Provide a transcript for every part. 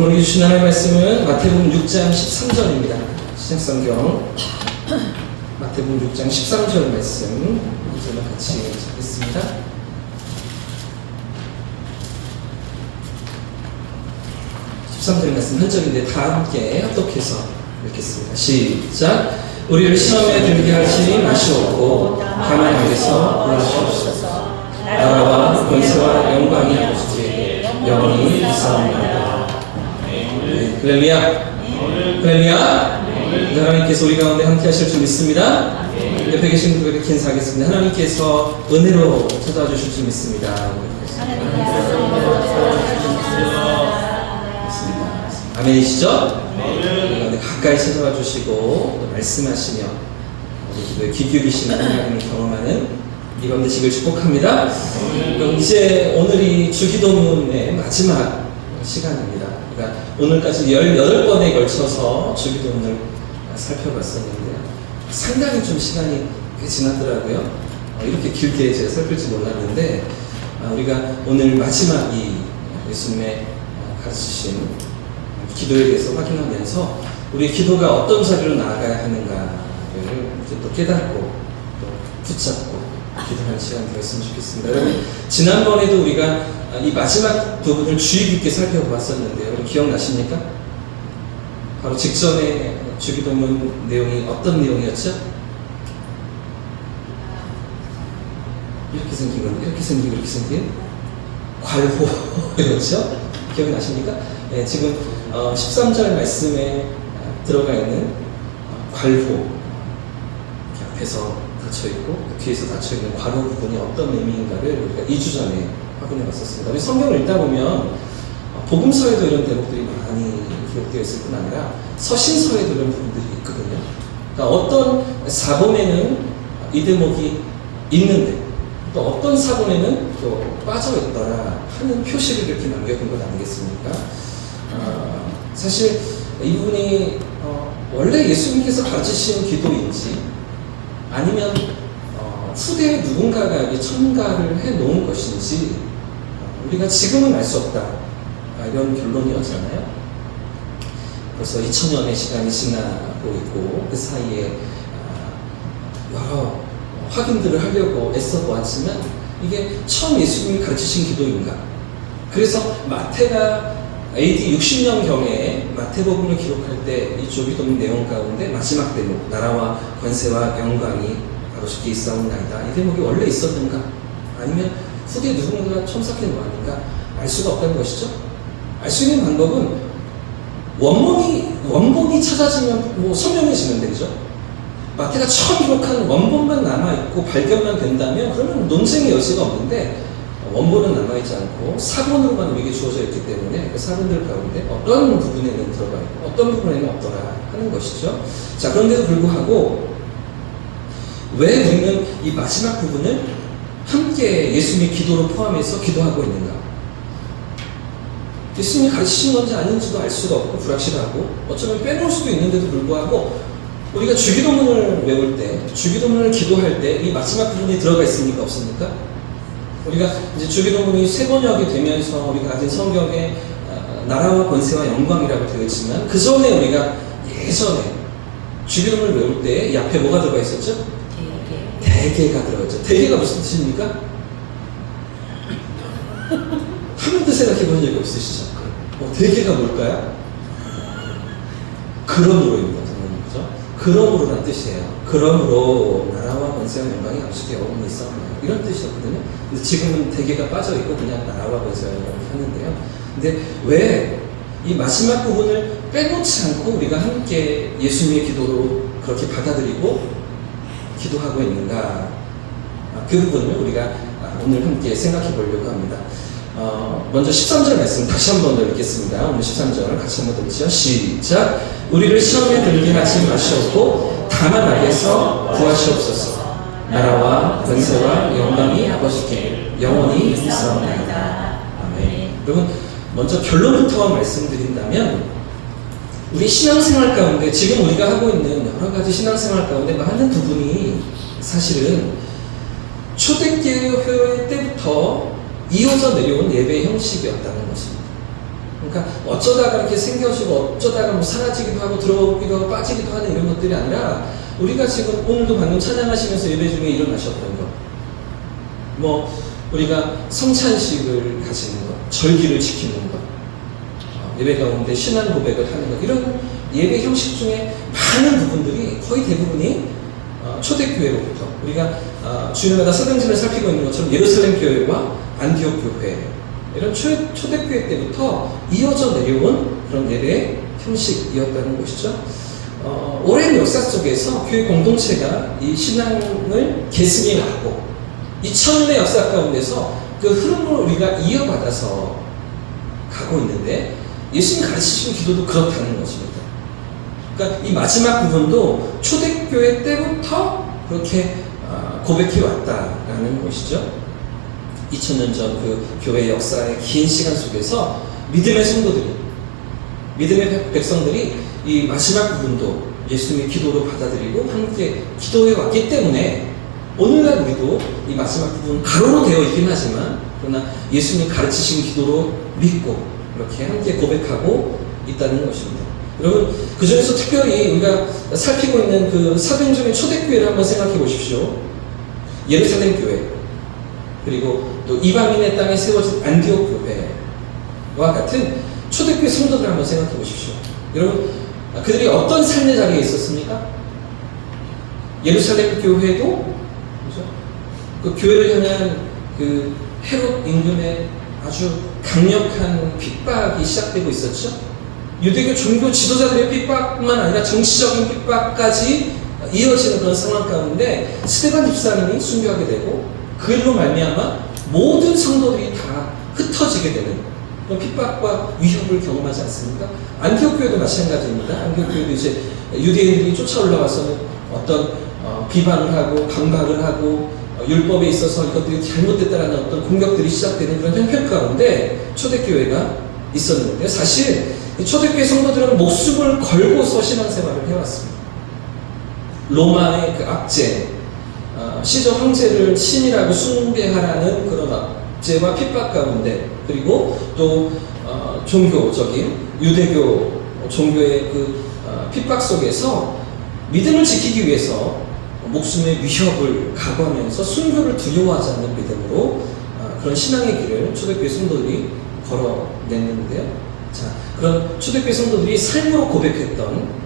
오늘 우리 주신 하나님의 말씀은 마태복음 6장 13절입니다. 신약성경 마태복음 6장 13절 말씀 저는 같이 읽겠습니다. 13절 말씀 한 절인데 다 함께 합독해서 읽겠습니다. 시작. 우리를 시험에 들게 하시니 마시옵고 다만 여기서 구하시옵소서. 나라와 권세와 영광이 아버지께 영원히 있사옵나이다. 할렐루야. 할렐루야. 하나님께서 우리 가운데 함께 하실 줄 믿습니다. 옆에 계신 분들에게 인사하겠습니다. 하나님께서 은혜로 찾아와 주실 줄 믿습니다. 아멘이시죠? 네. 가까이 찾아와 주시고 말씀하시며 우리 귀 기울이시는 하나님을 경험하는 이 가운데 지길 축복합니다. 이제 오늘이 주기도문의 마지막 시간입니다. 그러니까 오늘까지 18번에 걸쳐서 주기도문을 살펴봤었는데요. 상당히 좀 시간이 꽤 지났더라고요. 이렇게 길게 제가 살필지 몰랐는데 우리가 오늘 마지막 이 예수님의 가르치신 기도에 대해서 확인하면서 우리 기도가 어떤 자리로 나아가야 하는가를 또 깨닫고 또 붙잡고 기도하는 시간 되었으면 좋겠습니다. 여러분 지난번에도 우리가 이 마지막 부분을 주의 깊게 살펴보았었는데요. 여러분 기억나십니까? 바로 직전에 주기도문 내용이 어떤 내용이었죠? 이렇게 생긴 건 이렇게 생기고 이렇게 생긴 괄호였죠? 기억이 나십니까? 네, 지금 13절 말씀에 들어가 있는 괄호 앞에서 닫혀있고 뒤에서 닫혀있는 괄호 부분이 어떤 의미인가를 우리가 2주 전에 확인해 봤었습니다. 우리 성경을 읽다 보면 복음서에도 이런 대목들이 많이 기록되어 있을 뿐 아니라 서신서에도 이런 부분들이 있거든요. 그러니까 어떤 사본에는 이 대목이 있는데 또 어떤 사본에는 또 빠져있더라 하는 표시를 이렇게 남겨둔 것 아니겠습니까? 사실 이 부분이 원래 예수님께서 가르치신 기도인지 아니면 후대에 누군가가 여기 첨가를 해놓은 것인지 우리가 지금은 알 수 없다 이런 결론이었잖아요. 벌써 2000년의 시간이 지나고 있고 그 사이에 여러 확인들을 하려고 애써 보았지만 이게 처음 예수님이 가르치신 기도인가? 그래서 마태가 AD 60년경에 마태복음을 기록할 때 이 주기도문 내용 가운데 마지막 대목 나라와 권세와 영광이 아버지께 있사옵나이다 이 대목이 원래 있었는가? 아니면 후대 누군가가 첨삭해 놓았는가? 알 수가 없다는 것이죠. 알 수 있는 방법은 원본이 찾아지면 뭐 선명해지는데 그죠? 마태가 처음 기록한 원본만 남아있고 발견만 된다면 그러면 논쟁의 여지가 없는데 원본은 남아있지 않고 사본으로만 우리에게 주어져 있기 때문에 그 사본들 가운데 어떤 부분에는 들어가 있고 어떤 부분에는 없더라 하는 것이죠. 자, 그런데도 불구하고 왜 우리는 이 마지막 부분을 함께 예수님의 기도로 포함해서 기도하고 있는가? 예수님이 가르치신 건지 아닌지도 알 수가 없고 불확실하고 어쩌면 빼놓을 수도 있는데도 불구하고 우리가 주기도문을 외울 때, 주기도문을 기도할 때 이 마지막 부분이 들어가 있습니까? 없습니까? 우리가 이제 주기도문이 세 번역이 되면서 우리가 가진 성경에 나라와 권세와 영광이라고 되어 있지만 그 전에 우리가 예전에 주기도문을 외울 때 이 앞에 뭐가 들어가 있었죠? 대개가 들어갔죠. 대개가 무슨 뜻입니까? 한 번도 생각해 본 적이 없으시죠? 대개가 뭘까요? 그러므로입니다. 그죠? 그러므로란 뜻이에요. 그러므로 나라와 권세와 영광이 아버지께 영원히 있사옵나이다 이런 뜻이었거든요. 근데 지금은 대개가 빠져있고 그냥 나라와 권세와 영광을 하는데요. 근데 왜 이 마지막 부분을 빼놓지 않고 우리가 함께 예수님의 기도로 그렇게 받아들이고 기도하고 있는가? 그 부분을 우리가 오늘 함께 생각해 보려고 합니다. 먼저 13절 말씀 다시 한 번 더 읽겠습니다. 오늘 13절 같이 한 번 더 읽죠. 시작. 우리를 시험에 들게 하지 마시옵고 다만 악에서 구하시옵소서. 나라와 권세와 영광이 아버지께 영원히 있사옵나이다. 아멘. 여러분 먼저 결론부터 말씀드린다면 우리 신앙생활 가운데 지금 우리가 하고 있는 여러 가지 신앙생활 가운데 많은 부분이 사실은 초대교회 때부터 이어져 내려온 예배의 형식이었다는 것입니다. 그러니까 어쩌다가 이렇게 생겨지고 어쩌다가 뭐 사라지기도 하고 들어오기도 하고 빠지기도 하는 이런 것들이 아니라 우리가 지금 오늘도 방금 찬양하시면서 예배 중에 일어나셨던 것, 뭐 우리가 성찬식을 가지는 것, 절기를 지키는 것, 예배 가운데 신앙 고백을 하는 것, 이런 예배 형식 중에 많은 부분들이 거의 대부분이 초대교회로부터 우리가 주일마다 사등신을 살피고 있는 것처럼 예루살렘 교회와 안디옥 교회 이런 초대교회 때부터 이어져 내려온 그런 예배 형식이었다는 것이죠. 오랜 역사 속에서 교회 공동체가 이 신앙을 계승해 나가고 2000년의 역사 가운데서 그 흐름을 우리가 이어받아서 가고 있는데 예수님 가르치신 기도도 그렇다는 것입니다. 그러니까 이 마지막 부분도 초대교회 때부터 그렇게 고백해 왔다라는 것이죠. 2000년 전 그 교회 역사의 긴 시간 속에서 믿음의 성도들이, 믿음의 백성들이 이 마지막 부분도 예수님의 기도로 받아들이고 함께 기도해 왔기 때문에 오늘날 우리도 이 마지막 부분 가로로 되어 있긴 하지만 그러나 예수님이 가르치신 기도로 믿고 이렇게 함께 고백하고 있다는 것입니다. 여러분, 그 중에서 특별히 우리가 살피고 있는 그 사도행전의 초대교회를 한번 생각해 보십시오. 예루살렘 교회, 그리고 또 이방인의 땅에 세워진 안디옥 교회와 같은 초대교회 성도들을 한번 생각해 보십시오. 여러분, 그들이 어떤 삶의 자리에 있었습니까? 예루살렘 교회도 그렇죠? 그 교회를 향한 그 헤롯 임금의 아주 강력한 핍박이 시작되고 있었죠. 유대교 종교 지도자들의 핍박뿐만 아니라 정치적인 핍박까지 이어지는 그런 상황 가운데 스데반 집사님이 순교하게 되고 그 일로 말미암아 모든 성도들이 다 흩어지게 되는 그런 핍박과 위협을 경험하지 않습니까? 안디옥 교회도 마찬가지입니다. 안디옥 교회도 이제 유대인들이 쫓아 올라와서는 어떤 비방을 하고 강박을 하고 율법에 있어서 이것들이 잘못됐다라는 어떤 공격들이 시작되는 그런 형편 가운데 초대교회가 있었는데 사실 초대교회 성도들은 목숨을 걸고서 신앙생활을 해왔습니다. 로마의 그 압제, 시저 황제를 신이라고 숭배하라는 그런 압제와 핍박 가운데 그리고 또 종교적인 유대교 종교의 그 핍박 속에서 믿음을 지키기 위해서 목숨의 위협을 각오하면서 순교를 두려워하지 않는 믿음으로 그런 신앙의 길을 초대교회 성도들이 걸어냈는데요. 자, 그런 초대교회 성도들이 삶으로 고백했던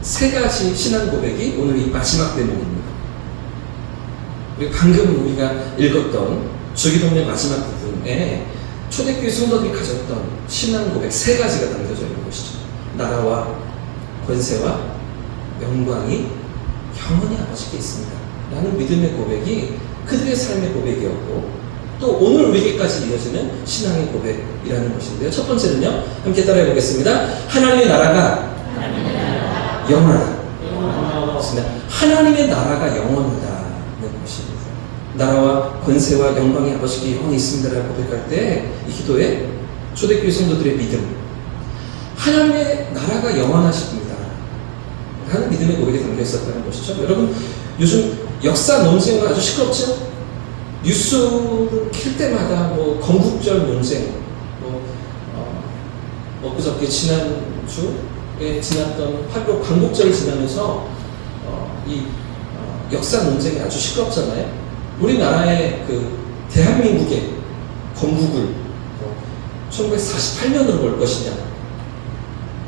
세 가지 신앙 고백이 오늘 이 마지막 대목입니다. 방금 우리가 읽었던 주기도문의 마지막 부분에 초대교회 성도들이 가졌던 신앙 고백 세 가지가 담겨져 있는 것이죠. 나라와 권세와 영광이 영원히 아버지께 있습니다. 라는 믿음의 고백이 그들의 삶의 고백이었고 또 오늘 우리에게까지 이어지는 신앙의 고백이라는 것인데요. 첫 번째는요. 함께 따라해 보겠습니다. 하나님의 나라가 영원하다. 하나님의 나라가 영원하다는 것입니다. 나라와 권세와 영광이 아버지께 영원히 있습니다라고 고백할 때 이 기도에 초대교회 성도들의 믿음, 하나님의 나라가 영원하십니다 라는 믿음의 고백이 담겨 있었다는 것이죠. 여러분, 요즘 역사 논쟁은 아주 시끄럽죠? 뉴스를 킬 때마다 뭐 건국절 논쟁, 엊그저께 지난주에 지났던 8.15 광복절을 지나면서 역사 논쟁이 아주 시끄럽잖아요. 우리나라의 그 대한민국의 건국을 1948년으로 볼 것이냐,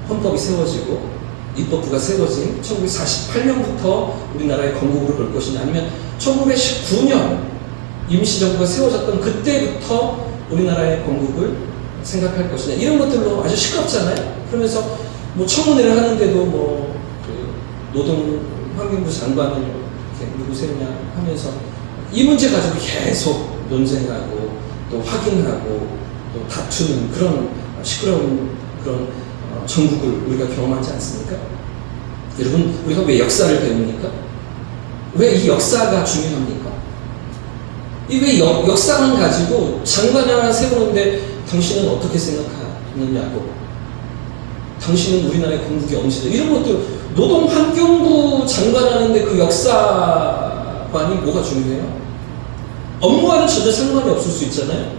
헌법이 세워지고 입법부가 세워진 1948년부터 우리나라의 건국으로 볼 것이냐, 아니면 1919년 임시정부가 세워졌던 그때부터 우리나라의 건국을 생각할 것이냐, 이런 것들로 아주 시끄럽잖아요. 그러면서 뭐 청문회를 하는데도 뭐 그 노동환경부 장관을 이렇게 누구세냐 하면서 이 문제 가지고 계속 논쟁하고 또 확인하고 또 다투는 그런 시끄러운 그런 전국을 우리가 경험하지 않습니까? 여러분, 우리가 왜 역사를 배웁니까? 왜 이 역사가 중요합니까? 이 왜 역사만 가지고 장관 하나 세우는데 당신은 어떻게 생각하느냐고, 당신은 우리나라의 건국이 언제다, 이런 것도 노동환경부 장관하는데 그 역사관이 뭐가 중요해요? 업무와는 전혀 상관이 없을 수 있잖아요.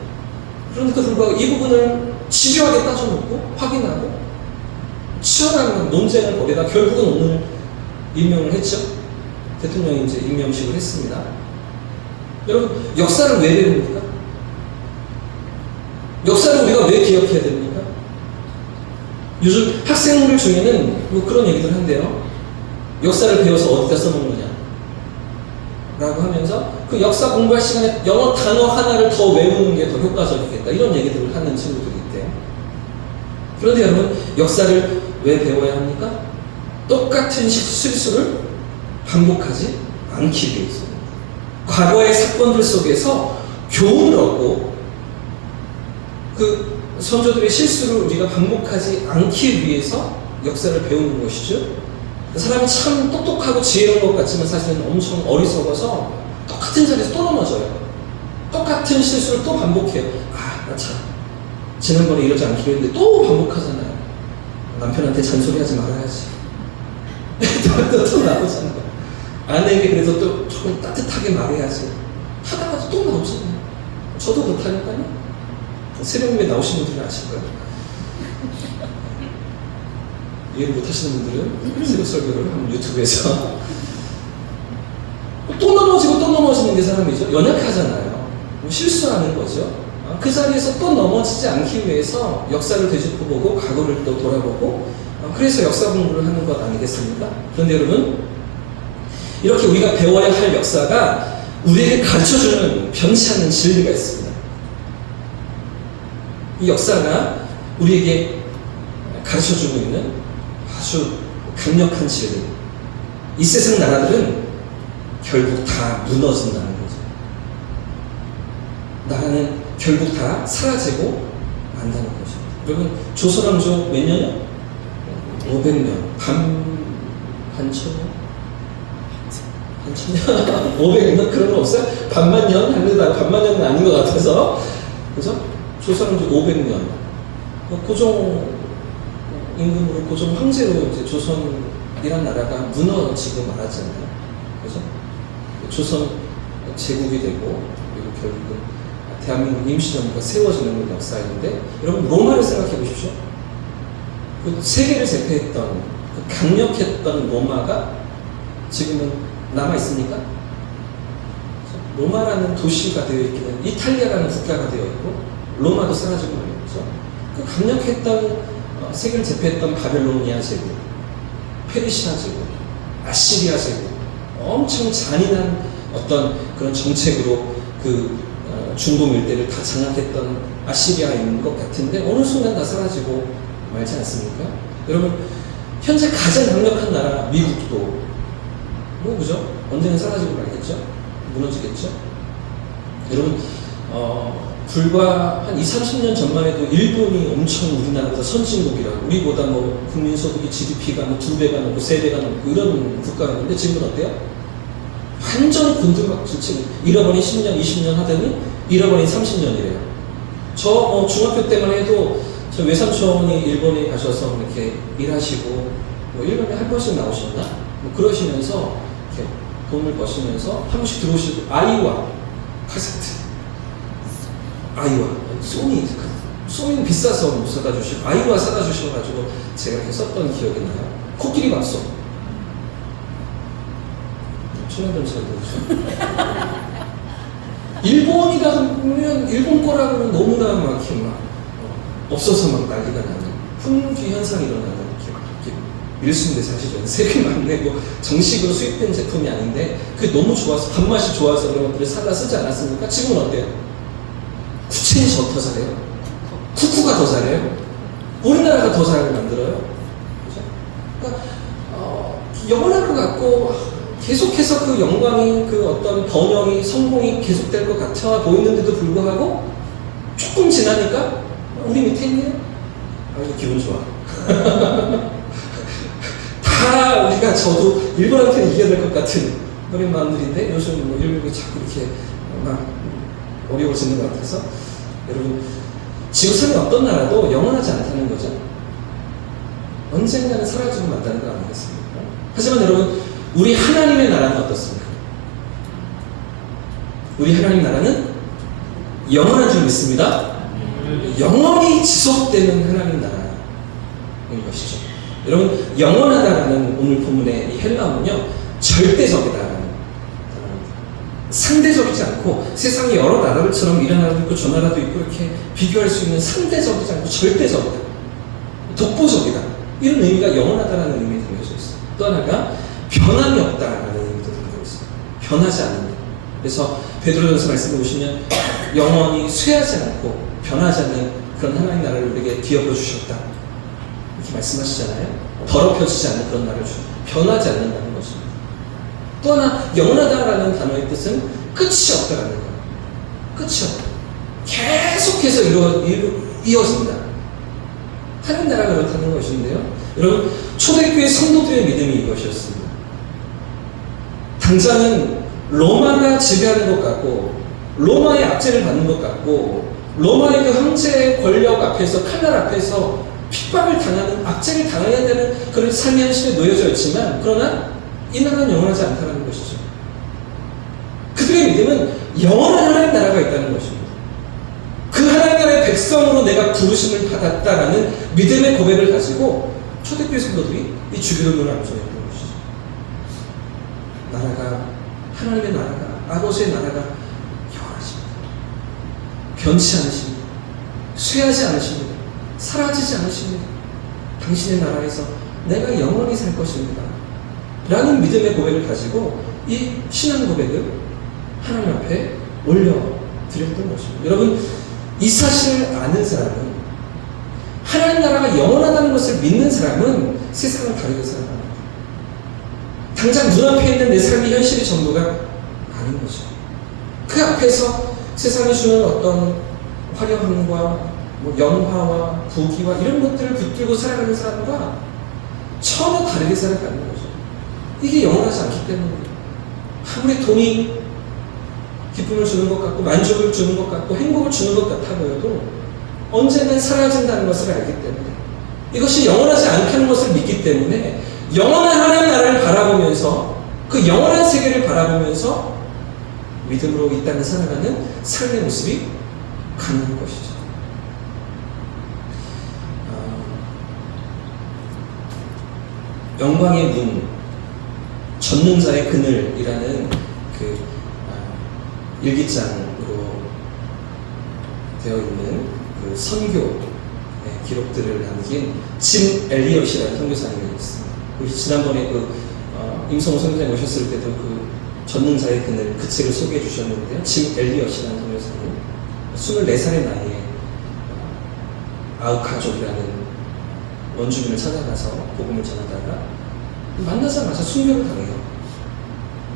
그러니까 불구하고 이 부분을 집요하게 따져놓고 확인하고 치열한 논쟁을 벌이다 결국은 오늘 임명을 했죠. 대통령이 이제 임명식을 했습니다. 여러분, 역사를 왜 배웁니까? 역사를 우리가 왜 기억해야 됩니까? 요즘 학생들 중에는 뭐 그런 얘기들 한대요. 역사를 배워서 어디다 써먹느냐 라고 하면서 그 역사 공부할 시간에 영어 단어 하나를 더 외우는 게 더 효과적이겠다, 이런 얘기들을 하는 친구들이 있대요. 그런데 여러분, 역사를 왜 배워야 합니까? 똑같은 실수를 반복하지 않기 위해서입니다. 과거의 사건들 속에서 교훈을 얻고 그 선조들의 실수를 우리가 반복하지 않기 위해서 역사를 배우는 것이죠. 사람이 참 똑똑하고 지혜로운 것 같지만 사실은 엄청 어리석어서 똑같은 자리에서 또 넘어져요. 똑같은 실수를 또 반복해요. 아, 나 참 지난번에 이러지 않기로 했는데 또 반복하잖아요. 남편한테 잔소리하지 말아야지. 또 나오잖아요. 아내에게 그래서 또 조금 따뜻하게 말해야지. 하다가도 또 나오잖아요. 저도 그렇다니까요. 새벽에 나오신 분들은 아실 거예요. 이해를 못하시는 분들은 새벽 설교를 하면 유튜브에서 또 넘어지고 또 넘어지는 게 사람이죠. 연약하잖아요. 실수하는 거죠. 그 자리에서 또 넘어지지 않기 위해서 역사를 되짚어보고 과거를 또 돌아보고 그래서 역사 공부를 하는 것 아니겠습니까? 그런데 여러분, 이렇게 우리가 배워야 할 역사가 우리에게 가르쳐주는 변치 않는 진리가 있습니다. 이 역사가 우리에게 가르쳐주고 있는 아주 강력한 진리. 이 세상 나라들은 결국 다 무너진다는 거죠. 나라는 결국 다 사라지고 만다는 거죠. 여러분, 조선왕조 몇 년이요? 500년. 반천년? 500년? 그런 거 없어요? 반만 년? 하려다가 반만 년은 아닌 것 같아서. 그죠? 조선왕조 500년. 고종 임금으로 고종 황제로 이제 조선이란 나라가 무너지고 말았잖아요. 그죠? 조선 제국이 되고, 그리고 결국은 대한민국 임시정부가 세워지는 역사인데, 여러분, 로마를 생각해 보십시오. 그 세계를 제패했던, 그 강력했던 로마가 지금은 남아있습니까? 로마라는 도시가 되어 있기는 이탈리아라는 국가가 되어 있고, 로마도 사라지고 말이죠. 그 강력했던 세계를 제패했던 바벨로니아 제국, 페르시아 제국, 아시리아 제국, 엄청 잔인한 어떤 그런 정책으로 그 중동 일대를 다 장악했던 아시리아인 것 같은데 어느 순간 다 사라지고 말지 않습니까? 여러분, 현재 가장 강력한 나라 미국도 뭐 그죠? 언제는 사라지고 말겠죠? 무너지겠죠? 여러분, 불과 한 20-30년 전만 해도 일본이 엄청 우리나라보다 선진국이라고, 우리보다 뭐 국민소득이 GDP가 뭐 2배가 넘고 3배가 넘고 이런 국가였는데 지금은 어때요? 완전 곤두박질, 잃어버린 10년, 20년 하더니 잃어버린 30년이래요. 저 뭐 중학교 때만 해도 저 외삼촌이 일본에 가셔서 이렇게 일하시고, 뭐 1년에 한 번씩 나오셨나? 뭐 그러시면서 이렇게 돈을 버시면서 한 번씩 들어오시고, 아이와 카세트, 아이와 소니는 비싸서 못 사다 주시고 아이와 사다 주셔가지고 제가 이렇게 썼던 기억이 나요. 코끼리 밥솥. 청년들 잘 모르죠. 일본이다 보면 일본 거라고는 너무나 막 이렇게 막 없어서 막 난리가 나는 품귀 현상이 일어나는 이렇게 밀수인데 사실 세금만 내고 정식으로 수입된 제품이 아닌데 그게 너무 좋아서 밥맛이 좋아서 그런 것들을 사다 쓰지 않았습니까? 지금은 어때요? 쿠첸이 더 잘해요. 쿠쿠가 더 잘해요. 우리나라가 더 잘 만들어요. 그죠? 그러니까 영원할 것 같고 계속해서 그 영광이, 그 어떤 번영이, 성공이 계속될 것 같아 보이는데도 불구하고 조금 지나니까 우리 밑에 있네요. 아이고 기분 좋아. 다 우리가 저도 일본한테는 이겨야 될 것 같은 그런 마음들인데 요즘 뭐 일본이 자꾸 이렇게 막 어려워지는 것 같아서, 여러분, 지구상의 어떤 나라도 영원하지 않다는 거죠. 언젠가는 사라지고 만다는 거 아니겠습니까? 하지만 여러분, 우리 하나님의 나라는 어떻습니까? 우리 하나님 나라는 영원한 줄 믿습니다. 영원히 지속되는 하나님 나라인 것이죠. 여러분, 영원하다라는 오늘 본문의 이 헬라어는요, 절대적이다라는 단어입니다. 상대적이지 않고 세상에 여러 나라들처럼 이 나라도 있고 저 나라도 있고 이렇게 비교할 수 있는 상대적이지 않고 절대적이다, 독보적이다, 이런 의미가 영원하다라는 의미에 담겨져 있어요. 또 하나가 변함이 없다라는 의미도 담겨 있어요. 변하지 않는다. 그래서 베드로전서 말씀을 보시면 영원히 쇠하지 않고 변하지 않는 그런 하나님 나라를 우리에게 뒤엎어 주셨다, 이렇게 말씀하시잖아요. 더럽혀지지 않는 그런 나라를 변하지 않는다는 것입니다. 또 하나, 영원하다라는 단어의 뜻은 끝이 없다라는 거예요. 끝이 없다. 계속해서 이어진다. 하나님 나라가 그렇다는 것인데요. 여러분, 초대교회 성도들의 믿음이 이것이었습니다. 당장은 로마가 지배하는 것 같고, 로마의 압제를 받는 것 같고, 로마의 그 황제의 권력 앞에서, 칼날 앞에서 핍박을 당하는, 압제를 당해야 되는 그런 삶의 현실에 놓여져 있지만, 그러나 이 나라는 영원하지 않다는 것이죠. 그들의 믿음은 영원한 하나님 나라가 있다는 것입니다. 그 하나님 나라의 백성으로 내가 부르심을 받았다라는 믿음의 고백을 가지고 초대교회 성도들이 이 주기도문을 암송했던 것이죠. 나라가, 하나님의 나라가, 아버지의 나라가 영원하십니다. 변치 않으십니다. 쇠하지 않으십니다. 사라지지 않으십니다. 당신의 나라에서 내가 영원히 살 것입니다 라는 믿음의 고백을 가지고 이 신앙 고백을 하나님 앞에 올려드렸던 것입니다. 여러분, 이 사실을 아는 사람은, 하나님 나라가 영원하다는 것을 믿는 사람은 세상을 다르게 살아갑니다. 당장 눈앞에 있는 내 삶의 현실이 전부가 아닌 거죠. 그 앞에서 세상이 주는 어떤 화려함과 영화와 부귀와 이런 것들을 붙들고 살아가는 사람과 전혀 다르게 살아가는 거죠. 이게 영원하지 않기 때문에 아무리 돈이 기쁨을 주는 것 같고 만족을 주는 것 같고 행복을 주는 것 같아 보여도 언젠간 사라진다는 것을 알기 때문에, 이것이 영원하지 않다는 것을 믿기 때문에 영원한 하나님 나라를 바라보면서, 그 영원한 세계를 바라보면서 믿음으로 이 땅을 살아가는 삶의 모습이 가능한 것이죠. 영광의 문, 전능자의 그늘이라는 그 일기장으로 되어 있는 그 선교 기록들을 남긴 짐 엘리엇이라는 선교사님이 있습니다. 지난번에 임성호 선교사님 오셨을 때도 그 전능자의 그늘, 그 책을 소개해 주셨는데요. 짐 엘리엇이라는 선교사님, 24살의 나이에 아우카족이라는 원주민을 찾아가서 복음을 전하다가 만나자마자 순교를 당해요.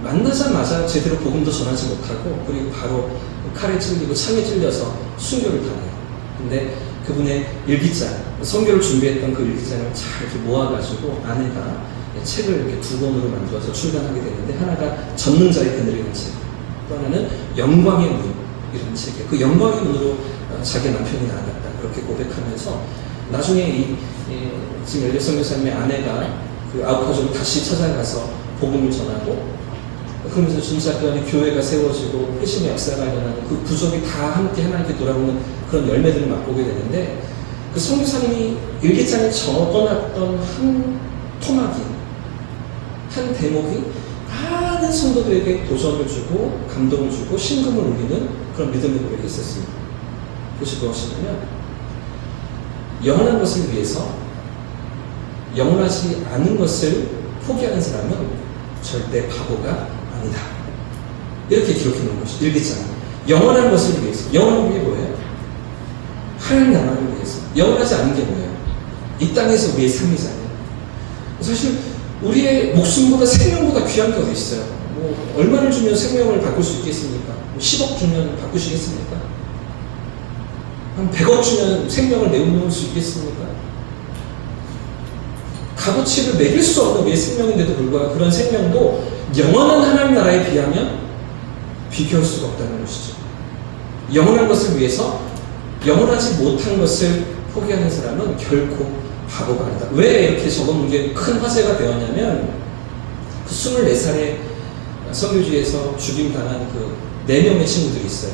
만나자마자 제대로 복음도 전하지 못하고, 그리고 바로 칼에 찔리고 창에 찔려서 순교를 당해요. 근데 그분의 일기장, 선교를 준비했던 그 일기장을 잘 이렇게 모아가지고 아내가 책을 이렇게 2권으로 만들어서 출간하게 되는데, 하나가 전능자의 그늘이라는 책, 또 하나는 영광의 문, 이런 책이에요. 그 영광의 문으로 자기 남편이 나아갔다, 그렇게 고백하면서 나중에 지금 엘리엇 선교사님의 아내가 그 아우카족을 다시 찾아가서 복음을 전하고, 그러면서 진짜 그 안에 교회가 세워지고 회심의 역사가 일어나는 그 부족이 다 함께 하나님께 돌아오는 그런 열매들을 맛보게 되는데, 그 선교사님이 일기장에 적어놨던 한 토막이, 한 대목이 많은 성도들에게 도전을 주고 감동을 주고 신금을 울리는 그런 믿음의 고백이 있었습니다. 그것이 무엇이냐면, 영원한 것을 위해서 영원하지 않은 것을 포기하는 사람은 절대 바보가 아니다, 이렇게 기록해 놓은 것이 일기장. 영원한 것을 위해서, 영원한 게 뭐예요? 하나님 나라를 위해서. 영원하지 않은 게 뭐예요? 이 땅에서 우리의 삶이잖아요. 사실 우리의 목숨보다 생명보다 귀한 게 어디 있어요? 얼마를 주면 생명을 바꿀 수 있겠습니까? 10억 주면 바꾸시겠습니까? 한 100억 주면 생명을 내놓을 수 있겠습니까? 값어치를 매길 수 없는 우리의 생명인데도 불구하고 그런 생명도 영원한 하나님 나라에 비하면 비교할 수가 없다는 것이죠. 영원한 것을 위해서 영원하지 못한 것을 포기하는 사람은 결코 바보가 아니다. 왜 이렇게 적어놓은 게 큰 화제가 되었냐면, 그 24살의 선교지에서 죽임당한 그 4명의 친구들이 있어요.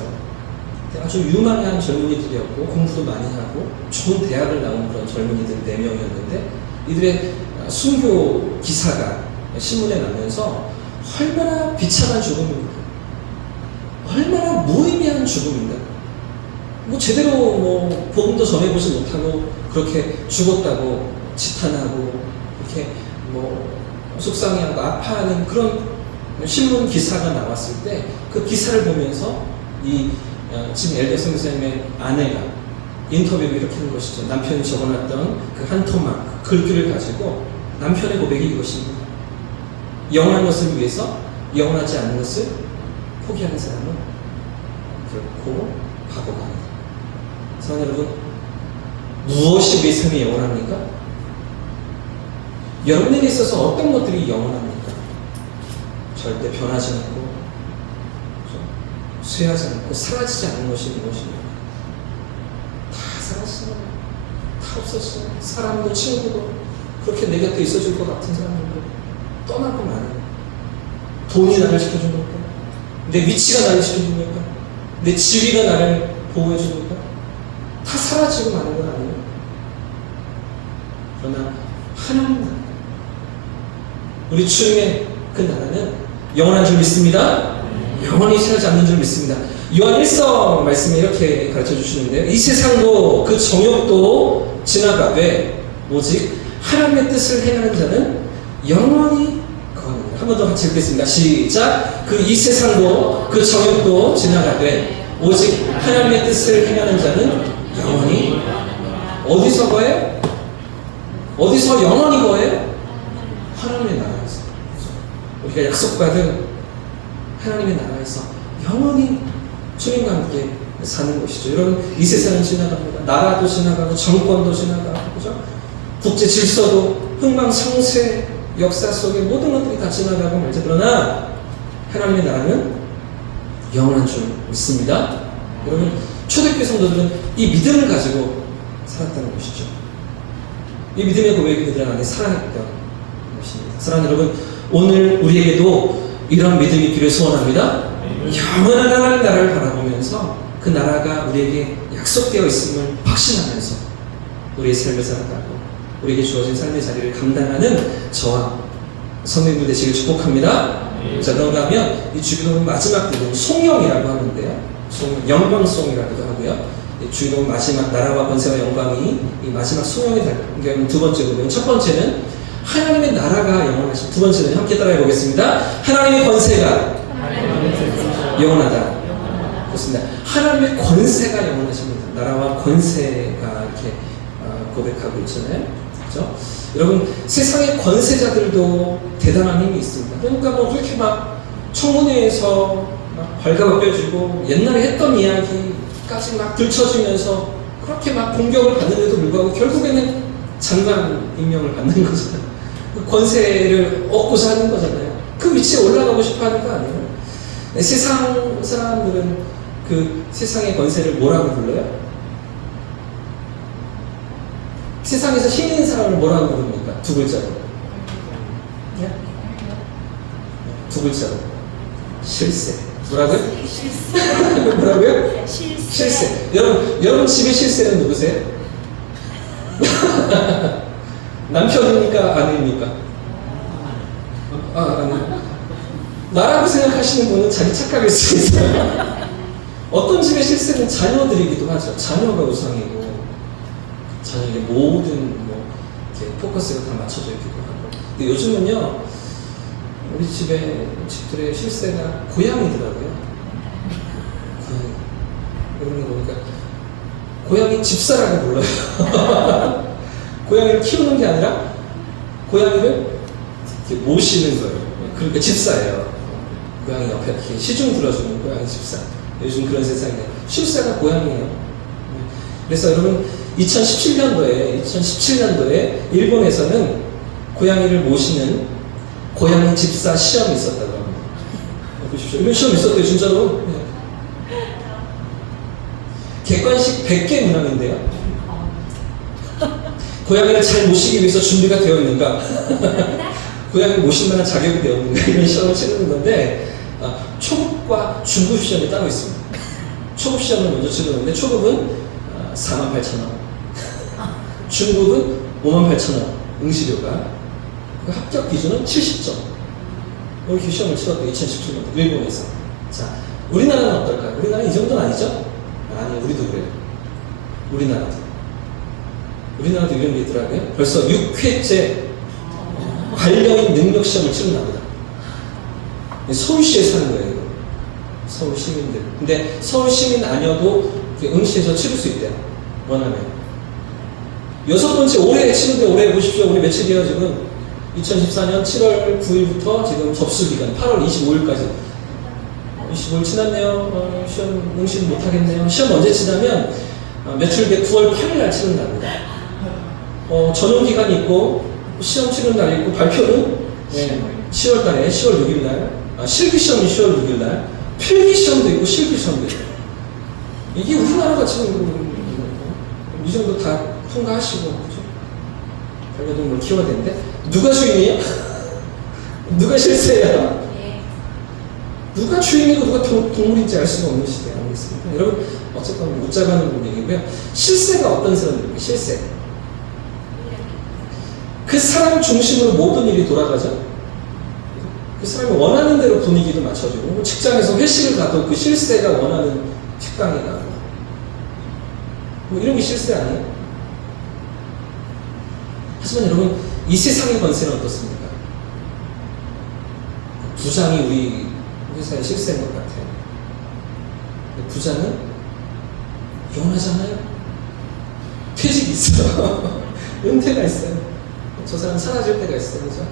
아주 유망한 젊은이들이었고 공부도 많이 하고 좋은 대학을 나온 그런 젊은이들 4명이었는데 이들의 순교 기사가 신문에 나면서 얼마나 비참한 죽음입니다. 얼마나 무의미한 죽음인가. 뭐 제대로 뭐 복음도 전해보지 못하고 그렇게 죽었다고 지탄하고 이렇게 뭐 속상해하고 아파하는 그런 신문 기사가 나왔을 때 그 기사를 보면서 지금 엘더슨 선생님의 아내가 인터뷰를 이렇게 하는 것이죠. 남편이 적어놨던 그 한 토막 글귀를 가지고 남편의 고백이 이것입니다. 영원한 것을 위해서 영원하지 않은 것을 포기하는 사람은 결코 바보가 아니다. 사랑하는 여러분, 무엇이 우리 삶이 영원합니까? 여러분에게 있어서 어떤 것들이 영원합니까? 절대 변하지 않고 쇠하지 않고 사라지지 않는 것이 무엇입니까? 다 사라지는 거예요. 다 없었어요. 사람도 친구도 그렇게 내 곁에 있어줄 것 같은 사람들도 떠나고 말아요. 돈이 나를 지켜준 걸까? 내 위치가 나를 지켜준 걸까? 내 지위가 나를 보호해준 걸까? 다 사라지고 마는 건 아니에요. 그러나 하나님 나라, 우리 주님의 그 나라는 영원한 줄 믿습니다. 영원히 사라지지 않는 줄 믿습니다. 요한 1서 말씀에 이렇게 가르쳐 주시는데요. 이 세상도 그 정욕도 지나가되 오직 하나님의 뜻을 행하는 자는 영원히 거하느니라. 한 번 더 같이 읽겠습니다. 시작. 그 이 세상도 그 정욕도 지나가되 오직 하나님의 뜻을 행하는 자는 영원히 어디서 거해요? 어디서 영원히 거해요? 하나님의 나라에서. 우리가 약속받은 하나님의 나라에서 영원히 주님과 함께 사는 것이죠. 여러분, 이 세상은 지나갑니다. 나라도 지나가고 정권도 지나가고, 그죠? 국제 질서도 흥망성쇠 역사 속의 모든 것들이 다 지나가고 말죠. 그러나 하나님의 나라는 영원한 줄 믿습니다. 여러분, 초대교회 성도들은 이 믿음을 가지고 살았다는 것이죠. 이 믿음의 고백이 그들 안에 살아있던 것입니다. 사랑하는 여러분, 오늘 우리에게도 이런 믿음이 있기를 소원합니다. 영원한 하나님의 나라를 바라보면서 그 나라가 우리에게 약속되어 있음을 확신하면서 우리의 삶을 살아가고 우리에게 주어진 삶의 자리를 감당하는 저와 성도님들 되시길 축복합니다. 자, 그러면 이 주기도문 마지막 부분 송영이라고 하는데요. 영광송이라고도 하고요. 주기도문 마지막 나라와 권세와 영광이 이 마지막 송영이 달린 두 번째 부분. 첫 번째는 하나님의 나라가 영원하신, 두 번째는 함께 따라해 보겠습니다. 하나님의 권세가 영원하다. 그렇습니다. 하나님의 권세가 영원하십니다. 나라와 권세가 이렇게 고백하고 있잖아요. 그렇죠? 여러분, 세상의 권세자들도 대단한 힘이 있습니다. 그러니까 뭐 그렇게 막 청문회에서 막 발가벗겨지고 옛날에 했던 이야기까지 막 들춰지면서 그렇게 막 공격을 받는데도 불구하고 결국에는 장관 임명을 받는 거잖아요. 그 권세를 얻고자 하는 거잖아요. 그 위치에 올라가고 싶어 하는 거 아니에요? 세상 사람들은 그 세상의 권세를 뭐라고 불러요? 세상에서 힘 있는 사람을 뭐라고 부릅니까? 두 글자로. 네? 두 글자로. 실세. 뭐라고요? 실세. 뭐라고요? 실세. 여러분 집의 실세는 누구세요? 남편입니까? 아내입니까? 아니. 나라고 생각하시는 분은 자기 착각일 수 있어요. 어떤 집의 실세는 자녀들이기도 하죠. 자녀가 우상이고 자녀에게 모든 뭐 이렇게 포커스가 다 맞춰져 있기도 하고. 근데 요즘은요, 우리 집들의 실세가 고양이더라고요. 고양이 보니까 고양이 집사라고 불러요. 고양이를 키우는 게 아니라 고양이를 이렇게 모시는 거예요. 그러니까 집사예요. 고양이 옆에 이렇게 시중 들어주는 고양이 집사. 요즘 그런 세상이에요. 실세가 고양이에요. 그래서 여러분, 2017년도에 일본에서는 고양이를 모시는 고양이 집사 시험이 있었다고 합니다. 보십시오. 이런 시험이 있었대요, 진짜로. 객관식 100개 문항인데요. 고양이를 잘 모시기 위해서 준비가 되어 있는가? 고양이를 모실 만한 자격이 되어 있는가? 이런 시험을 치르는 건데, 초급과 중급 시험이 따로 있습니다. 초급 시험을 먼저 치르는데 초급은 48,000원, 중급은 58,000원 응시료가. 그 합격 기준은 70점. 이렇게 시험을 치렀고 2017년도 일본에서. 자, 우리나라는 어떨까요? 우리나라는 이 정도는 아니죠? 아니, 우리도 그래요. 우리나라도 이런 게 있더라고요. 벌써 6회째 관련인 능력 시험을 치렀나 보다. 서울시에 사는 거예요, 이거. 서울 시민들. 근데 서울 시민 아니어도 응시해서 치를 수 있대요, 원하면. 6번째 올해 치는데 올해 보십시오. 올해 며칠이에요, 지금? 2014년 7월 9일부터 지금 접수 기간 8월 25일까지. 25일 지났네요. 시험 응시는 못하겠네요. 시험 언제 치냐면 며칠 뒤에 9월 8일 날 치는 날입니다. 전용 기간이 있고 시험 치는 날이 있고 발표는 10월 달에 10월 6일 날, 실기 시험이 10월 6일 날, 필기 시험도 있고 실기 시험도 있고. 이게 우리나라가 지금 이 정도 다 통과하시고, 그죠? 반려동물 키워야 되는데 누가 주인이에요? 누가 실세예요? 누가 주인이고 누가 동물인지 알 수가 없는 시대 아니겠습니까? 여러분, 어쨌건 웃자가는 얘기고요. 실세가 어떤 사람들입니까? 실세. 그 사람 중심으로 모든 일이 돌아가죠. 그 사람이 원하는 대로 분위기도 맞춰주고, 직장에서 회식을 가도 그 실세가 원하는 식당에 가고, 뭐 이런 게 실세 아니에요? 하지만 여러분, 이 세상의 권세는 어떻습니까? 부장이 우리 회사의 실세인 것 같아요. 부장은 영하잖아요. 퇴직이 있어요. 은퇴가 있어요. 저 사람 사라질 때가 있어요. 그죠?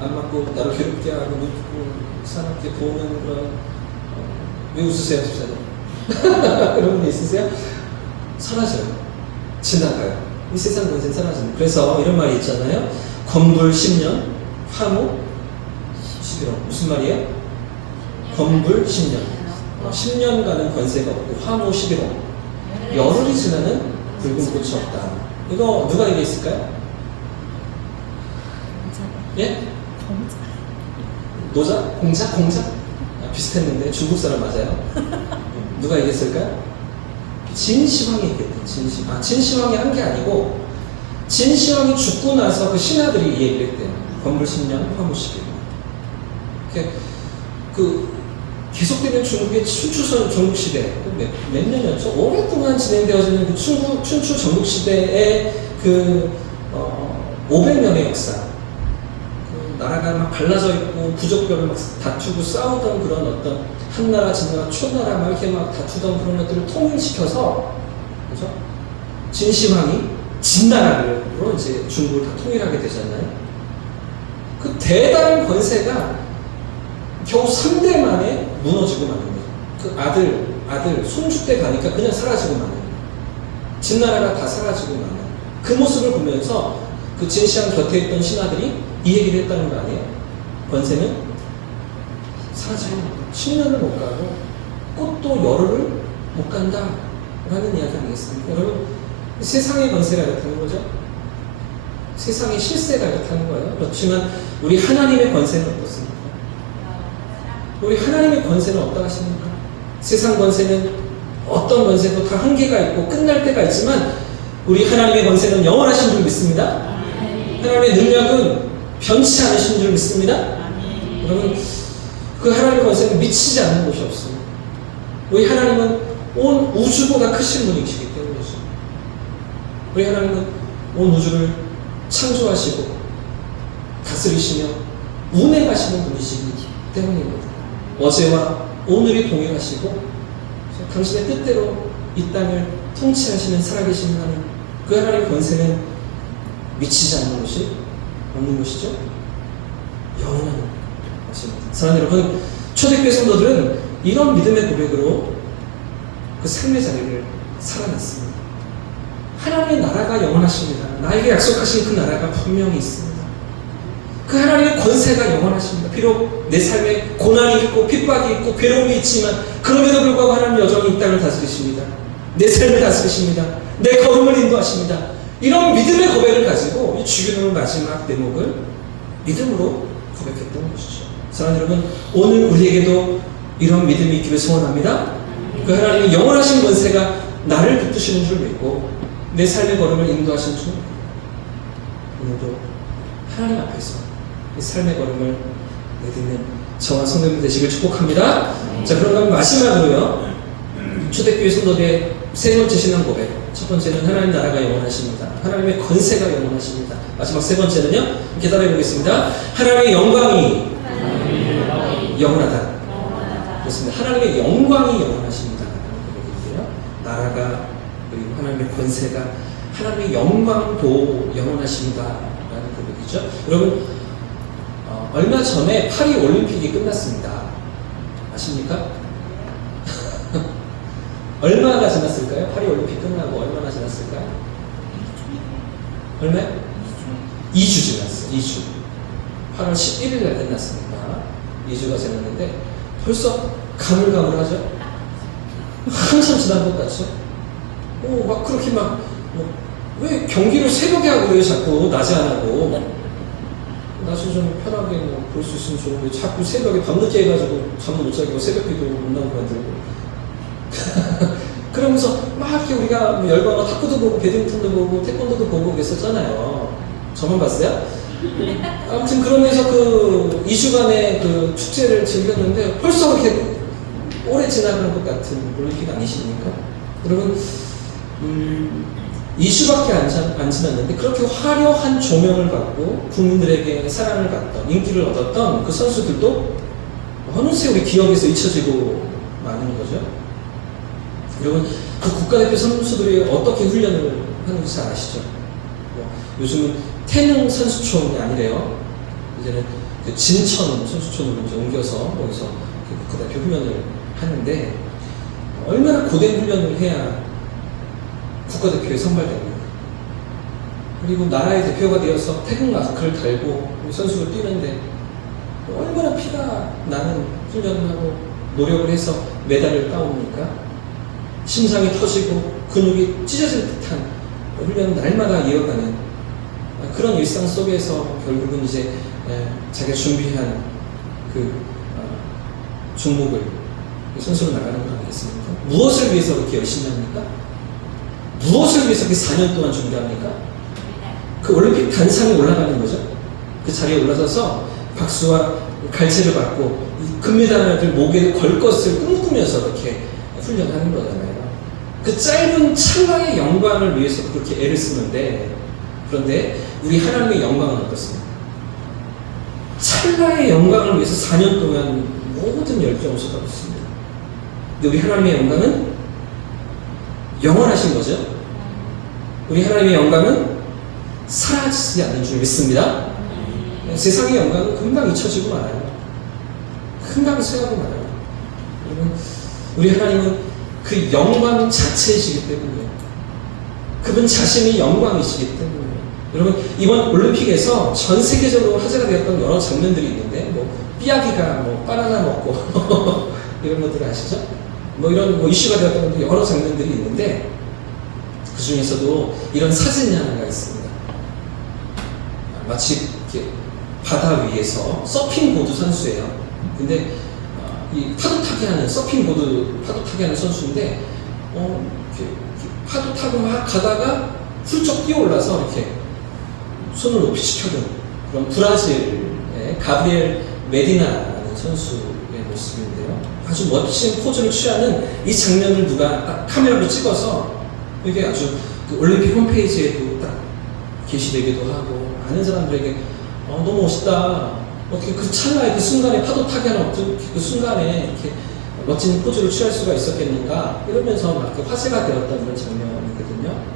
안 맞고 나를 괴롭게 하고 묻고 사람께 보는 그런 왜 웃으세요, 집사님? 그런 분 있으세요? 사라져요. 지나가요. 이 세상 권세는 사라집니다. 그래서 이런 말이 있잖아요. 건불 10년, 화무 11원. 무슨 말이에요? 건불 10년. 10년간은 권세가 없고 화무 11원. 열흘이 지나는 붉은 꽃이 없다. 이거 누가 얘기했을까요? 예? 노자? 공자? 공자? 비슷했는데 중국 사람 맞아요? 누가 얘기했을까요? 진시황이 얘기했대요. 진시황이 한 게 아니고 진시황이 죽고 나서 그 신하들이 이 얘기를 했대요. 건불 10년, 화무 11년. 계속되는 중국의 춘추 전국시대, 몇 년이었죠? 오랫동안 진행되어지는 그 춘추 전국시대의 500년의 역사. 나라가 막 갈라져 있고 부족벽을 막 다투고 싸우던 그런 어떤 한나라, 진나라, 초나라 막 이렇게 막 다투던 그런 것들을 통일시켜서, 그죠? 진시황이 진나라로 이제 중국을 다 통일하게 되잖아요. 그 대단한 권세가 겨우 3대 만에 무너지고 마는 거죠. 그 아들, 손주 때 가니까 그냥 사라지고 마는 거예요. 진나라가 다 사라지고 마는 거예요. 그 모습을 보면서 그 진시황 곁에 있던 신하들이 이 얘기를 했다는 거 아니에요? 권세는 사라지고 10년을 못 가고 꽃도 열흘을 못 간다 라는 이야기 아니겠습니까? 여러분, 세상의 권세가 이렇다는 거죠. 세상의 실세가 이렇다는 거예요. 그렇지만 우리 하나님의 권세는 어떻습니까? 우리 하나님의 권세는 어떠 하십니까? 세상 권세는 어떤 권세도 다 한계가 있고 끝날 때가 있지만 우리 하나님의 권세는 영원하신 줄 믿습니다. 하나님의 능력은 변치 않으신 줄 믿습니다. 여러분, 그 하나님의 권세는 미치지 않는 곳이 없습니다. 우리 하나님은 온 우주보다 크신 분이시기 때문이죠. 우리 하나님은 온 우주를 창조하시고 다스리시며 운행하시는 분이시기 때문입니다. 어제와 오늘이 동일하시고 당신의 뜻대로 이 땅을 통치하시는 살아계신 하나님, 그 하나님의 권세는 미치지 않는 것이 없는 것이죠. 영원한 것입니다. 사랑하는 여러분, 초대교회 성도들은 이런 믿음의 고백으로 그 삶의 자리를 살아냈습니다. 하나님의 나라가 영원하십니다. 나에게 약속하신 그 나라가 분명히 있습니다. 그 하나님의 권세가 영원하십니다. 비록 내 삶에 고난이 있고 핍박이 있고 괴로움이 있지만 그럼에도 불구하고 하나님 여전히 이 땅을 다스리십니다. 내 삶을 다스리십니다. 내 걸음을 인도하십니다. 이런 믿음의 고백을 가지고 이 주기도문 마지막 대목을 믿음으로 고백했던 것이죠. 사랑하는 여러분, 오늘 우리에게도 이런 믿음이 있기를 소원합니다. 그 하나님의 영원하신 권세가 나를 붙드시는 줄 믿고 내 삶의 걸음을 인도하시는 줄 믿고 오늘도 하나님 앞에서 이 삶의 걸음을 내딛는 저와 성도님 되시길 축복합니다. 자, 그럼 마지막으로요, 초대교회 성도들의 세 번째 신앙 고백. 첫 번째는 하나님 나라가 영원하십니다. 하나님의 권세가 영원하십니다. 마지막 세 번째는요, 이렇게 따라해 보겠습니다. 하나님의 영광이 영원하다. 그렇습니다. 하나님의 영광이 영원하십니다. 나라가, 그리고 하나님의 권세가, 하나님의 영광도 영원하십니다. 라는 고백이죠. 여러분, 얼마 전에 파리 올림픽이 끝났습니다. 아십니까? 얼마가 지났을까요? 파리 올림픽 끝나고 얼마나 지났을까요? 얼마? 2주 지났어요. 2주. 8월 11일 날 끝났습니다. 2주가 지났는데 벌써 가물가물하죠? 한참 지난 것 같죠? 막 그렇게 왜 경기를 새벽에 하고 그래요? 자꾸 낮에 안 하고. 낮에 좀 편하게 볼 수 있으면 좋은데 자꾸 새벽에 밤늦게 해가지고 잠도 못 자고 새벽기도 못 나오고 만들고. 그러면서 막 이렇게 우리가 열광하고 탁구도 보고 배드민턴도 보고 태권도도 보고 그랬었잖아요. 저만 봤어요? 아무튼 그러면서 그 2주간의 그 축제를 즐겼는데 벌써 그렇게 오래 지나가는 것 같은 올림픽 아니십니까? 여러분, 2주밖에 안 지났는데 그렇게 화려한 조명을 받고 국민들에게 사랑을 받던, 인기를 얻었던 그 선수들도 어느새 우리 기억에서 잊혀지고 마는 거죠. 여러분, 그 국가대표 선수들이 어떻게 훈련을 하는지 잘 아시죠? 요즘은 태릉 선수촌이 아니래요. 이제는 그 진천 선수촌으로 이제 옮겨서 거기서 국가대표 훈련을 하는데 얼마나 고된 훈련을 해야 국가대표에 선발됩니다. 그리고 나라의 대표가 되어서 태극 마스크를 달고 선수를 뛰는데 얼마나 피가 나는 훈련을 하고 노력을 해서 메달을 따옵니까? 심장이 터지고 근육이 찢어질 듯한 훈련을 날마다 이어가는 그런 일상 속에서 결국은 이제 자기가 준비한 그 종목을 선수로 나가는 거 아니겠습니까? 무엇을 위해서 그렇게 열심히 합니까? 무엇을 위해서 그렇게 4년 동안 준비합니까? 그 올림픽 단상에 올라가는 거죠. 그 자리에 올라서서 박수와 갈채를 받고 금메달을 목에 걸 것을 꿈꾸면서 이렇게 훈련하는 거잖아요. 그 짧은 찰나의 영광을 위해서 그렇게 애를 쓰는데, 그런데 우리 하나님의 영광은 어떻습니까? 찰나의 영광을 위해서 4년 동안 모든 열정을 쏟아붓습니다. 근데 우리 하나님의 영광은 영원하신 거죠. 우리 하나님의 영광은 사라지지 않는 줄 믿습니다. 세상의 영광은 금방 잊혀지고 말아요. 금방 쇠하고 말아요. 여러분, 우리 하나님은 그 영광 자체이시기 때문에, 그분 자신이 영광이시기 때문에, 여러분, 이번 올림픽에서 전 세계적으로 화제가 되었던 여러 장면들이 있는데, 삐약이가 바나나 먹고 이런 것들 아시죠? 이런 이슈가 되었던 여러 장면들이 있는데, 그 중에서도 이런 사진이 하나가 있습니다. 마치 이렇게 바다 위에서 서핑보드 선수예요. 근데 이 파도 타기 하는 파도 타기 하는 선수인데, 이렇게 파도 타고 막 가다가 훌쩍 뛰어올라서 이렇게 손을 높이 시켜준 그런 브라질의 가브리엘 메디나라는 선수의 모습인데요. 아주 멋진 포즈를 취하는 이 장면을 누가 딱 카메라로 찍어서 이게 아주 그 올림픽 홈페이지에도 딱 게시되기도 하고, 아는 사람들에게 너무 멋있다. 어떻게 그 찰나에 그 순간에 파도 타기 하는 그 순간에 이렇게 멋진 포즈를 취할 수가 있었겠는가, 이러면서 막 화제가 되었던 그런 장면이거든요.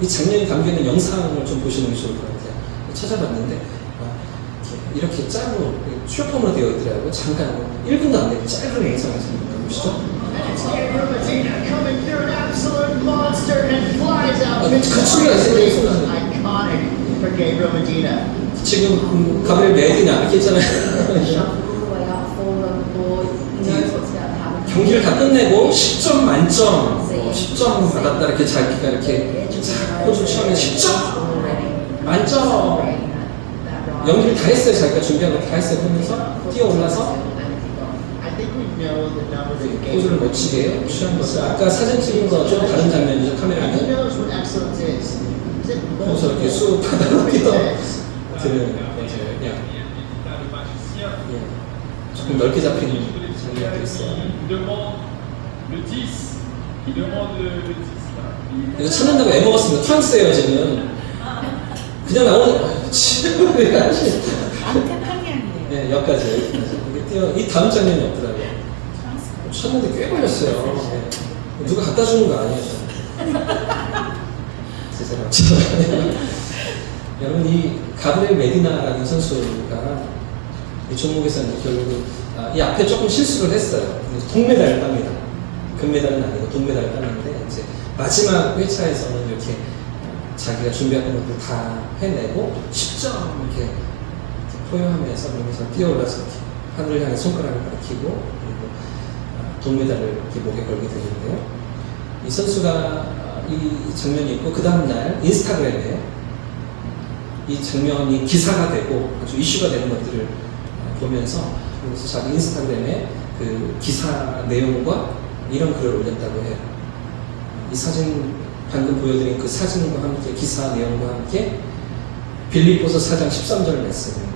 이 장면이 담겨있는 영상을 좀 보시는 게 좋을 것 같아요. 찾아봤는데 이렇게 짤로 슈퍼로 되어 있더라고요. 잠깐 1분도 안 되는 짧은 영상에서 보시죠. 그 춤이 있어요. 지금 가브리엘 메디나 이렇게 있잖아요. 경기를 다 끝내고 10점 만점, 10점 받았다 이렇게 자기가 이렇게 포즈 취하면 10점 만점. 연기를 다 했어요. 자기가 준비한 거 다 했어요. 그러면서 뛰어올라서 know the number that you gave. 포즈를 멋지게 취한 것을 아까 사진 찍은 거와 좀 다른 장면이죠. And he 카메라는 knows what excellence is. Is it 그래서 이렇게 multiple? 쑥 하다 What it 뛰어 takes. 드는 그냥 조금 넓게 잡힌 장면도 있어요. 이거 찾는다고 애먹었습니다. 프랑스예요 지금. 그냥 나오는 지금 왜 하시? 태평양이에요. 네, 여기까지. 이게 뛰어 이 다음 장면이 없더라고요. 찾는데 꽤 걸렸어요. 네. 누가 갖다 주는 거 아니에요? 죄송합니다. 여러분 이 가브리엘 메디나라는 선수가 이 종목에서는 결국 이 앞에 조금 실수를 했어요. 동메달을 땁니다. 금메달은 아니고 동메달을 따는데 이제 마지막 회차에서는 이렇게 자기가 준비하는 것들 다 해내고 10점 이렇게 포효하면서 여기서 뛰어올라서 이렇게 하늘을 향해 손가락을 가리키고 그리고 동메달을 이렇게 목에 걸게 되는데요. 이 선수가 이 장면이 있고 그 다음날 인스타그램에 이 장면이 기사가 되고 아주 이슈가 되는 것들을 보면서 그래서 자기 인스타그램에 그 기사 내용과 이런 글을 올렸다고 해요. 이 사진 방금 보여드린 그 사진과 함께 기사 내용과 함께 빌립보서 4장 13절 말씀을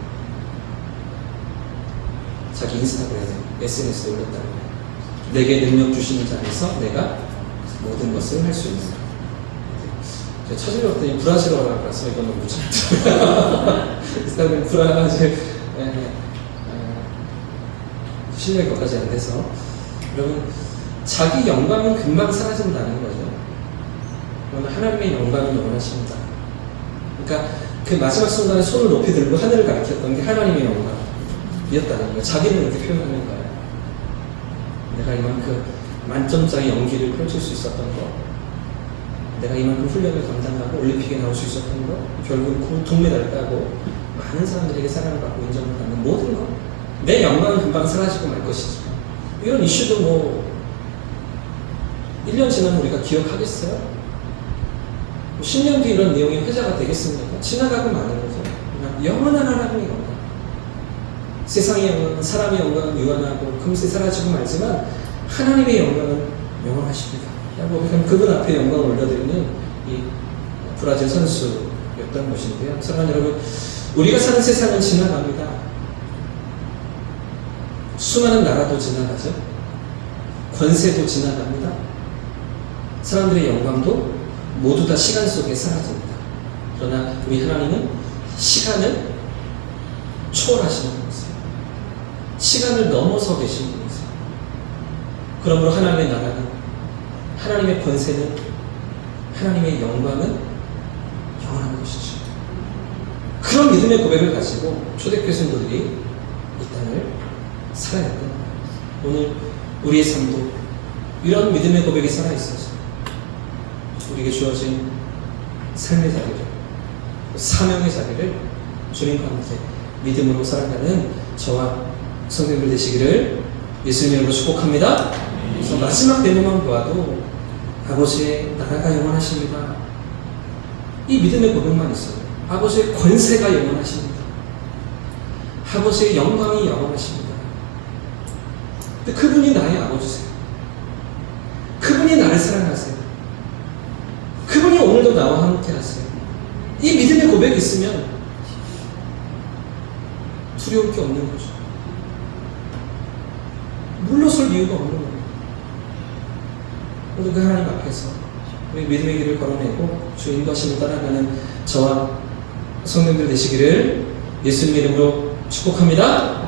자기 인스타그램에 SNS에 올렸다고 해요. 내게 능력 주시는 자 안에서 내가 모든 것을 할 수 있는. 제가 찾으려 했더니 브라질어라고 해서 이거는 못 찾았어요. 인스타그램 브라질 실력이 거기까지 안 돼서 여러분 자기 영광은 금방 사라진다는 거죠. 그러나 하나님의 영광은 영원하십니다. 그러니까 그 마지막 순간에 손을 높이 들고 하늘을 가리켰던 게 하나님의 영광이었다는 거예요. 자기는 이렇게 표현하는 거예요. 내가 이만큼 만점짜리 연기를 펼칠 수 있었던 거, 내가 이만큼 훈련을 감당하고 올림픽에 나올 수 있었던 거, 결국 동메달을 따고 많은 사람들에게 사랑을 받고 인정을 받는 모든 것, 내 영광은 금방 사라지고 말 것이죠. 이런 이슈도 뭐 1년 지나면 우리가 기억하겠어요? 10년 뒤 이런 내용이 회자가 되겠습니까? 지나가고 마는 거죠. 영원한 하나님의 영광. 세상의 영광은, 사람의 영광은 유한하고 금세 사라지고 말지만 하나님의 영광은 영원하십니다. 그분 앞에 영광을 올려드리는 이 브라질 선수였던 것인데요. 사랑하는 여러분, 우리가 사는 세상은 지나갑니다. 수많은 나라도 지나가죠. 권세도 지나갑니다. 사람들의 영광도 모두 다 시간 속에 사라집니다. 그러나 우리 하나님은 시간을 초월하시는 분이세요. 시간을 넘어서 계신 분이세요. 그러므로 하나님의 나라는, 하나님의 권세는, 하나님의 영광은 영원한 것이죠. 그런 믿음의 고백을 가지고 초대교회 성도들이 이 땅을 살아냈던 거예요. 오늘 우리의 삶도 이런 믿음의 고백이 살아있어서 우리에게 주어진 삶의 자리를, 사명의 자리를 주님과 함께 믿음으로 살아가는 저와 성도님들 되시기를 예수님 이름으로 축복합니다. 그래서 마지막 내용만 보아도 아버지의 나라가 영원하십니다. 이 믿음의 고백만 있어요. 아버지의 권세가 영원하십니다. 아버지의 영광이 영원하십니다. 근데 그분이 나의 아버지세요. 그분이 나를 사랑하세요. 그분이 오늘도 나와 함께 하세요. 이 믿음의 고백이 있으면 두려울 게 없는 거죠. 물러설 이유가 없는 겁니다. 오늘 그 하나님 앞에서 우리 믿음의 길을 걸어내고 주 인도하심을 따라가는 저와 성도님들 되시기를 예수님 이름으로 축복합니다.